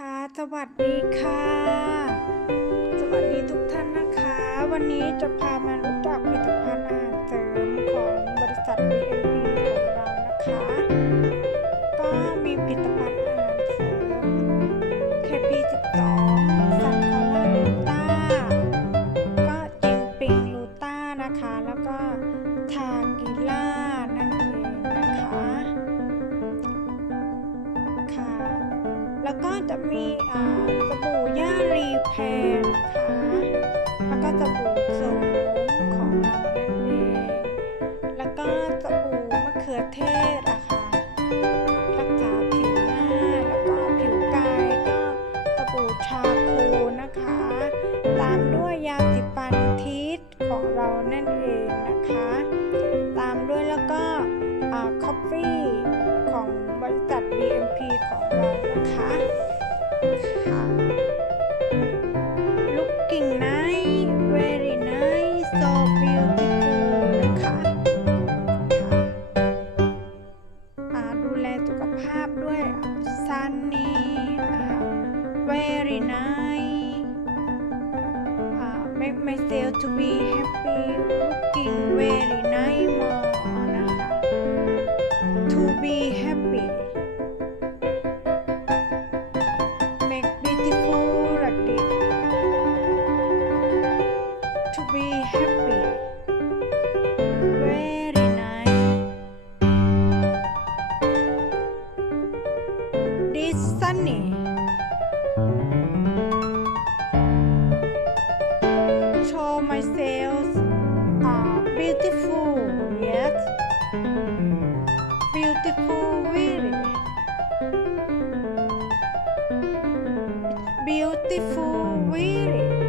คะสวัสดีค่ะ สวัสดีทุกท่านนะคะ วันนี้จะพามารู้จักผลิตภัณฑ์อาหารเสริมของบริษัท BMP ของเรานะคะ ก็มีผลิตภัณฑ์อาหารเสริม KP12 ซันคอล่าลูต้า ก็จิงปิงลูต้านะคะ แล้วก็ทากิล่านั่นเองนะคะ แล้วก็จะมีอ่าสบู่ย่ารีแพรนะคะแล้วก็สบู่โสมของเรานั่นเองแล้วก็สบู่มะเขือเทศอะค่ะรักษาผิวหน้าแล้วก็ผิวกายก็สบู่ชาโคนะคะ ตามด้วยยาสีฟันทีสของเรานั่นเองนะคะ ตามด้วยแล้วก็ funny, very nice, ah, uh, make myself to be happy, looking very nice, more to be happy. Make beautiful. To be happy. good sunny. Show myself, sails are beautiful yet beautiful really. Beautiful really.